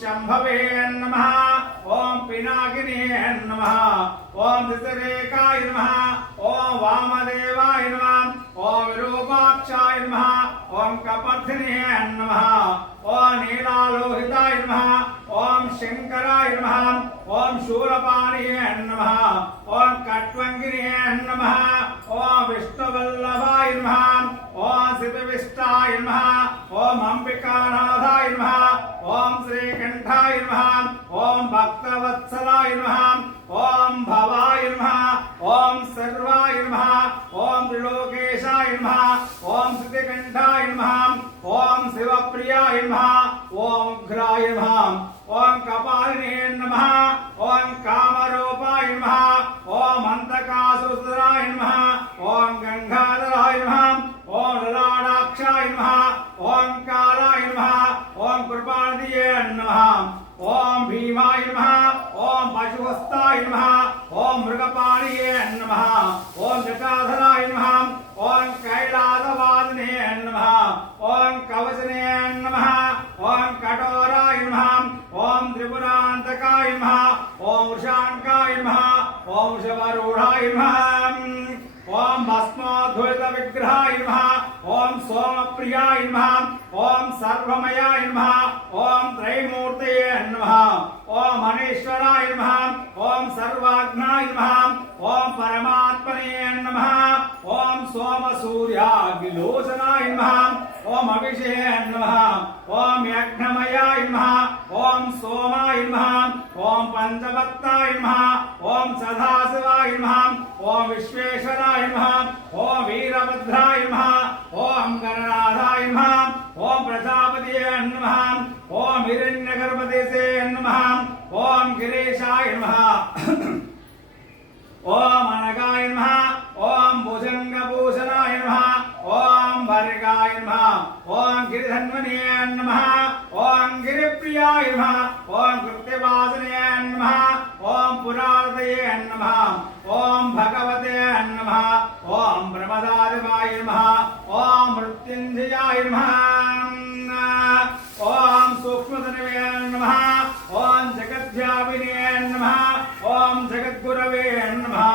शंभवे नमः ओम पिनाकिने नमः ओम दिशरेखाय नमः ओम वामदेवाय नमः ओम विरूपाक्षाय नमः ओम कपर्दिने नमः ओम नीलालोहिताय नमः ओम शंकराय नमः ओम शूलपाणिये नमः ओम कट्वंगिने नमः ओम विष्णुवल्लभाय नमः ओम सिद्धविष्टाय नमः ओम अंबिकानाथाय नमः ओम श्रीकंठाय नमः ओम भक्तवत्सलाय नमः ओम भवाय नमः ओम सर्वाय नमः ओम त्रिलोकेशाय नमः ओम सिद्धिकंठाय नमः ओम शिवप्रियाय नमः ओम उग्राय नमः ओम कपालिने नमः ओम कामरूपाय नमः ओम अंतकासुराय नमः ओम गंगाधराय नमः ओम ललाटाक्षाय नमः ओम कालाय नमः ओम कृपाणिधये नमः ओम भीमाय नमः ओम पशुहस्ताय नमः ओम मृगपाणिये नमः ओम जटाधराय नमः ओम कैलासवादिने नमः ओम कवचने नमः ओम कठोराय नमः ओम त्रिपुरांतकाय नमः ओम वृषांकाय नमः ओम वृषभारूढ़ाय नमः ओम भस्मोद्धूलित विग्रहाय नमः ओम सोमप्रियाय नमः ओम सर्वमयाय नमः ओम त्रैमूर्तये नमः ओम मनेश्वराय नमः ओम सर्वाग्नाय नमः ओम परमात्मने नमः ओम सोमसूर्याग्निलोचनाय नमः ओम अभिषे नमः ओम यज्ञमयाय नमः ओम सोमाय नमः ओम पंचभक्ताय नमः ओम सदाशिवाय नमः ओम विश्वेश्वराय नमः ओम वीरभद्राय नमः ओम गणनाथाय नमः ओम प्रजापतिये नमः ओम हिरण्यगर्भदेशे नमः ओम गिरीशाय नमः ओम अनगाय नमः ओम भुजंगभूषणाय नमः ओम भर्गाय नमः ओम गिरिधन्वने नमः ओम गिरिप्रियाय नमः ओम कृत्यवासने नमः ओम पुरारतये नमः ओम भगवते नमः ओम ब्रह्मदादिवाय नमः ओम मृत्युंजयाय नमः ओम सूक्ष्मतनवे नमः ओम जगद्व्यापिने नमः ओम जगद्गुरवे नमः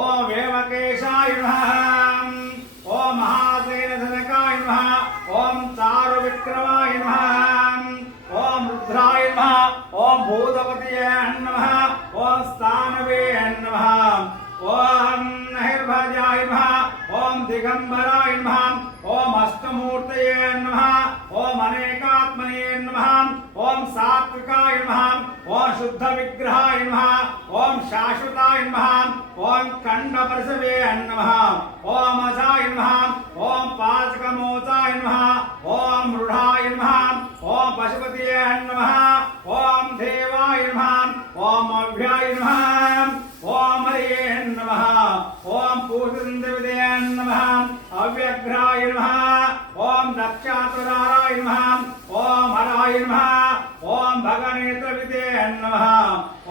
ओम वेवकेशाय नमः ओम महासेनधनकाय नमः ओम चारुविक्रमाय नमः ओम रुद्राय नमः ओम भूतपतये नमः ओम स्थानवे नमः ओम नहिर्भजाय नमः ओम दिगंबराय नमः ओम अष्टमूर्तये नमः ओम अनेकात्मने नमः ओम सात्विकाय नमः ओम शुद्ध विग्रहाय नमः ओम शाश्वताय नमः ओम खंडपरशवे नमः ओम अजाय नमः ओम पाचकमोचाय नमः ओम रूढ़ाय नमः ओम पशुपतये नमः ओम देवाय नमः ओम अव्याय नमः ओम हरिये नमः ओम पूर्णदेवते नमः अव्यग्राय नमः ओम दक्षातुराय नमः ओम हराय नमः ओम भगनेत्रविदे नमः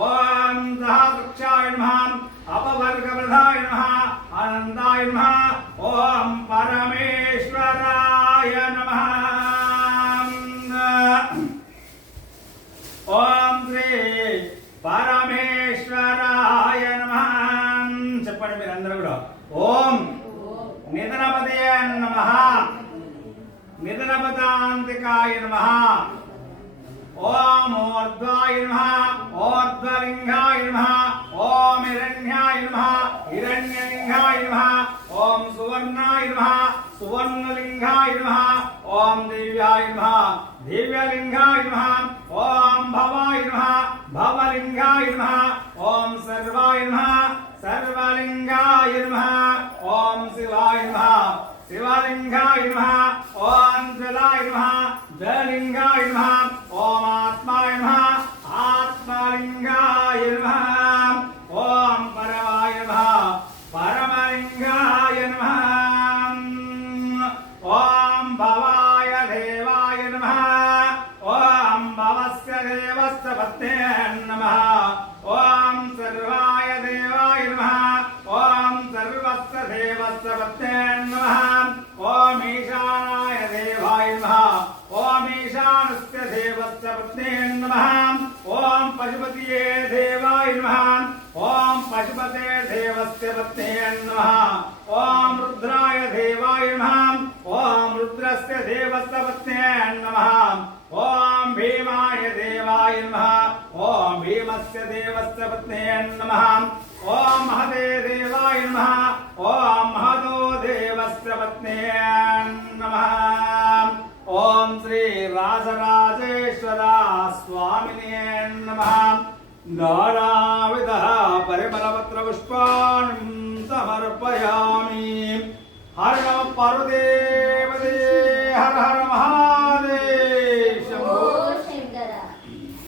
ओम दहावृक्षाय नमः अपवर्गप्रदाय नमः आनंदाय नमः ओम परमेश्वराय नमः ओम श्री परमेश्वराय नमः చెప్పండి మీరందరూ కూడా ఓం నిధనపదయ నమః నిధనపదాంతికాయ నమః ఓం ఊర్ధ్వాయ నమః ఊర్ధ్వలింగాయ నమః ఓం హిరణ్యాయ నమః హిరణ్యలింగాయ నమః ఓం సువర్ణాయ నమః సువర్ణలింగాయ నమః ఓం దివ్యాయ నమః दिव्यलिंगाय नमः ओम भवाय नमः भवलिंगाय नमः ओम सर्वाय नमः सर्वलिंगाय नमः ओम शिवाय नमः शिवलिंगाय नमः ओम जलाय नमः जलिंगाय नमः ओम आत्माय नमः आत्मलिंगाय नमः ओम परमाय नमः परमलिंगाय नमः ओम भवाय देवाय नमः ओम भवस्य देवस्य पत्ने नमः ओम सर्वाय देवाय नमः ओम सर्वस्य देवस्य पत्ने नमः ओम ईशानाय देवाय नमः ओम ईशानस्य देवस्य देवस्य पत्ने नमः ओम पशुपतये देवाय नमः ओम पशुपते देवस्य पत्ने नमः ओम रुद्राय देवाय नमः ओम रुद्रस्य देवस्य पत्ने नमः ओम भीमाय देवाय नमः ओम भीमस्य देवस्य पत्ने नमः ओम महते देवाय नमः ओम महतो देवस्य पत्ने नमः ओम श्री राजराजेश्वरा स्वामिने नमः नानाविधः परिमलपत्र पुष्पाणि समर्पयामि हर नमः पार्वती